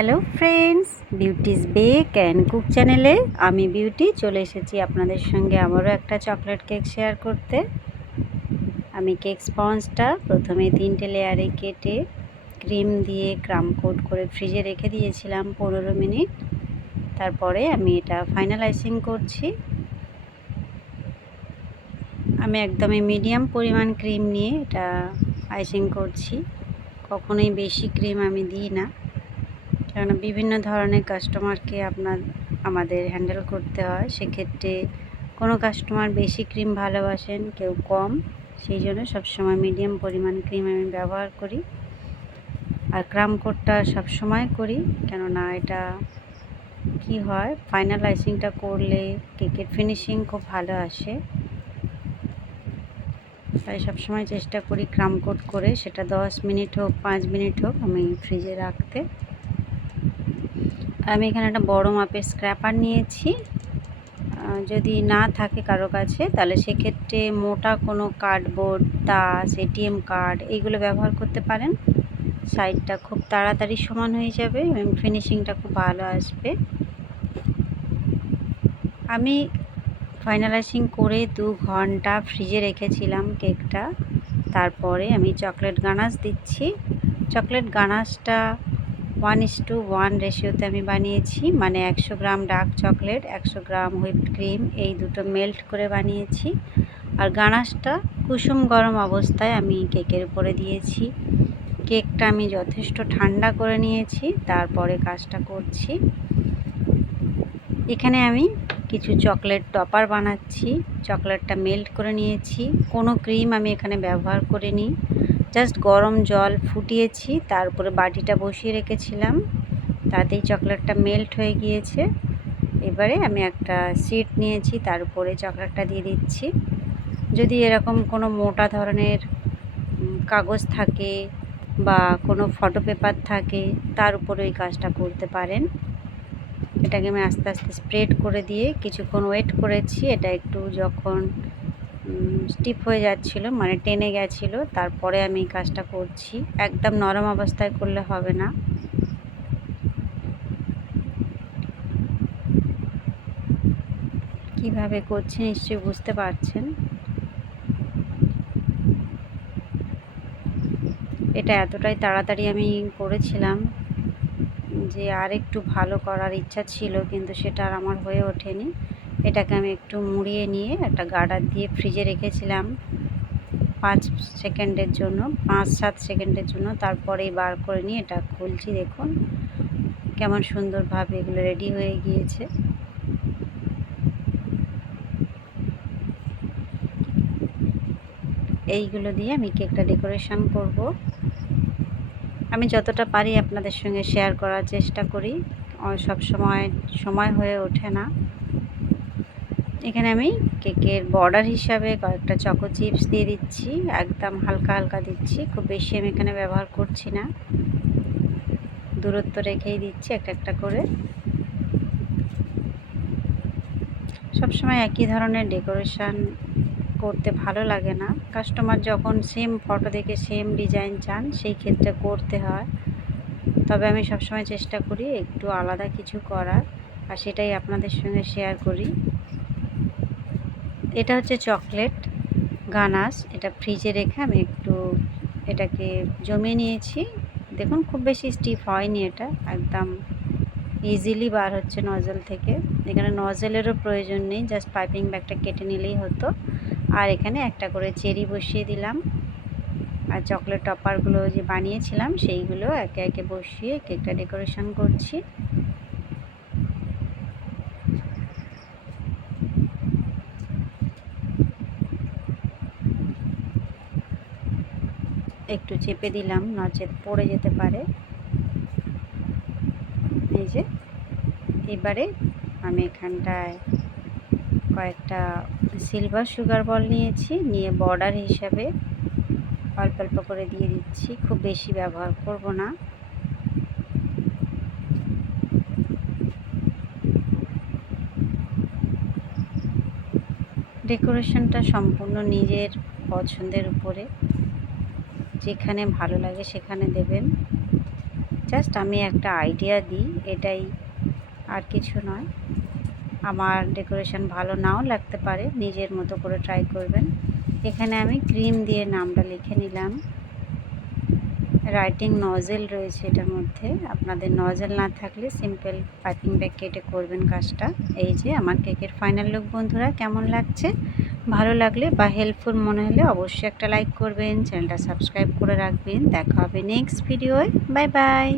Hello friends, Beauty's bake and cook চ্যানেলে আমি beauty চলে এসেছি আপনাদের সঙ্গে আমারও একটা চকলেট কেক শেয়ার করতে। আমি কেক স্পঞ্জটা প্রথমে তিনটে লেয়ারে কেটে ক্রিম দিয়ে ক্রাম কোট করে ফ্রিজে রেখে দিয়েছিলাম পনেরো মিনিট। তারপরে আমি এটা ফাইনালাইজিং করছি। আমি একদমই মিডিয়াম পরিমাণ ক্রিম নিয়ে এটা আইসিং করছি। কখনোই বেশি ক্রিম আমি দিই না। কেননা বিভিন্ন ধরনের কাস্টমারকে আপনার, আমাদের হ্যান্ডেল করতে হয়। সেক্ষেত্রে কোনো কাস্টমার বেশি ক্রিম ভালোবাসেন, কেউ কম। সেই জন্য সবসময় মিডিয়াম পরিমাণ ক্রিম আমি ব্যবহার করি। আর ক্রাম কোটটা সবসময় করি, কেননা এটা কি হয় ফাইনাল আইসিংটা করলে কেকের ফিনিশিং খুব ভালো আসে। তাই সবসময় চেষ্টা করি ক্রাম কোট করে, সেটা দশ মিনিট হোক, পাঁচ মিনিট হোক, আমি ফ্রিজে রাখতে। আমি এখানে একটা বড় মাপের স্ক্র্যাপার নিয়েছি। যদি না থাকে কারও কাছে, তাহলে সেক্ষেত্রে মোটা কোনো কার্ডবোর্ড তাস এটিএম কার্ড এইগুলো ব্যবহার করতে পারেন। সাইডটা খুব তাড়াতাড়ি সমান হয়ে যাবে এবং ফিনিশিংটা খুব ভালো আসবে। আমি ফাইনালাইজিং করে দু ঘণ্টা ফ্রিজে রেখেছিলাম কেকটা তারপরে আমি চকলেট গানাস দিচ্ছি। চকলেট গানাশটা ওয়ান ইস টু ওয়ান রেশিওতে আমি বানিয়েছি মানে একশো গ্রাম ডার্ক চকলেট, একশো গ্রাম হুইপড ক্রিম, এই দুটো মেল্ট করে বানিয়েছি। আর গানাশটা কুসুম গরম অবস্থায় আমি কেকের উপরে দিয়েছি। কেকটা আমি যথেষ্ট ঠান্ডা করে নিয়েছি, তারপরে কাজটা করছি। এখানে আমি কিছু চকলেট টপার বানাচ্ছি, চকলেটটা মেল্ট করে নিয়েছি। কোনো ক্রিম আমি এখানে ব্যবহার করিনি। জাস্ট গরম জল ফুটিয়েছি তারপরে বাটিটা বসিয়ে রেখেছিলাম। তাতেই চকলেটটা মেল্ট হয়ে গিয়েছে। এবারে আমি একটা সিট নিয়েছি, তার উপরে চকলেটটা দিয়ে দিচ্ছি। যদি এরকম কোনো মোটা ধরনের কাগজ থাকে বা কোনো ফটো পেপার থাকে, তার উপরে ওই কাজটা করতে পারেন। এটাকে আমি আস্তে আস্তে স্প্রেড করে দিয়ে কিছুক্ষণ ওয়েট করেছি। এটা একটু যখন স্টিপ হয়ে যাচ্ছিল মানে টেনে গেছিল। তারপরে আমি এই কাজটা করছি। একদম নরম অবস্থায় করলে হবে না। কীভাবে করছি নিশ্চয়ই বুঝতে পারছেন? এটা এতটাই তাড়াতাড়ি আমি করেছিলাম যে আর একটু ভালো করার ইচ্ছা ছিল, কিন্তু সেটা আর আমার হয়ে ওঠেনি। এটাকে আমি একটু মুড়িয়ে নিয়ে একটা গার্ডার দিয়ে ফ্রিজে রেখেছিলাম পাঁচ সেকেন্ডের জন্য, পাঁচ সাত সেকেন্ডের জন্য। তারপরেই বার করে নিয়ে এটা খুলছি, দেখুন। কেমন সুন্দরভাবে এগুলো রেডি হয়ে গিয়েছে। এইগুলো দিয়ে আমি কেকটা ডেকোরেশন করব। আমি যতটা পারি আপনাদের সঙ্গে শেয়ার করার চেষ্টা করি। সব সময় সময় হয়ে ওঠে না। এখানে আমি কেকের বর্ডার হিসাবে কয়েকটা চকো চিপস দিয়ে দিচ্ছি, একদম হালকা হালকা দিচ্ছি, খুব বেশি আমি এখানে ব্যবহার করছি না। দূরত্ব রেখেই দিচ্ছি একটা একটা করে। সবসময় একই ধরনের ডেকোরেশন করতে ভালো লাগে না। কাস্টমার যখন সেম ফটো দেখে সেম ডিজাইন চান, সেই ক্ষেত্রে করতে হয়। তবে আমি সবসময় চেষ্টা করি একটু আলাদা কিছু করার, আর সেটাই আপনাদের সঙ্গে শেয়ার করি। এটা হচ্ছে চকলেট গানাস এটা ফ্রিজে রেখে আমি একটু এটাকে জমিয়ে নিয়েছি। দেখুন, খুব বেশি স্টিফ হয়নি এটা। একদম ইজিলি বার হচ্ছে নজল থেকে। এখানে নজলেরও প্রয়োজন নেই জাস্ট পাইপিং ব্যাগটা কেটে নিলেই হতো। আর এখানে একটা করে চেরি বসিয়ে দিলাম। আর চকলেট টপারগুলো যে বানিয়েছিলাম, সেইগুলো একে একে বসিয়ে কেকটা ডেকোরেশন করছি। একটু চেপে দিলাম নচেত পড়ে যেতে পারে। এই যে, এবারে আমি এখানটায় কয়েকটা সিলভার সুগার বল নিয়েছি, নিয়ে বর্ডার হিসাবে অল্প অল্প করে দিয়ে দিচ্ছি, খুব বেশি ব্যবহার করব না। ডেকোরেশনটা সম্পূর্ণ নিজের পছন্দের উপরে। যেখানে ভালো লাগে সেখানে দেবেন। জাস্ট আমি একটা আইডিয়া দিই, এটাই আর কিছু নয়। আমার ডেকোরেশন ভালো নাও লাগতে পারে, নিজের মতো করে ট্রাই করবেন। এখানে আমি ক্রিম দিয়ে নামটা লিখে নিলাম। রাইটিং নজেল রয়েছে এটার মধ্যে। আপনাদের নজেল না থাকলে সিম্পল পাইপিং ব্যাগ কেটে করবেন কাজটা। এই যে আমার কেকের ফাইনাল লুক বন্ধুরা, কেমন লাগছে? ভালো লাগলে বা হেল্পফুল মনে হলে অবশ্যই একটা লাইক করবেন চ্যানেলটা সাবস্ক্রাইব করে রাখবেন। দেখা হবে নেক্সট ভিডিওয় বাই বাই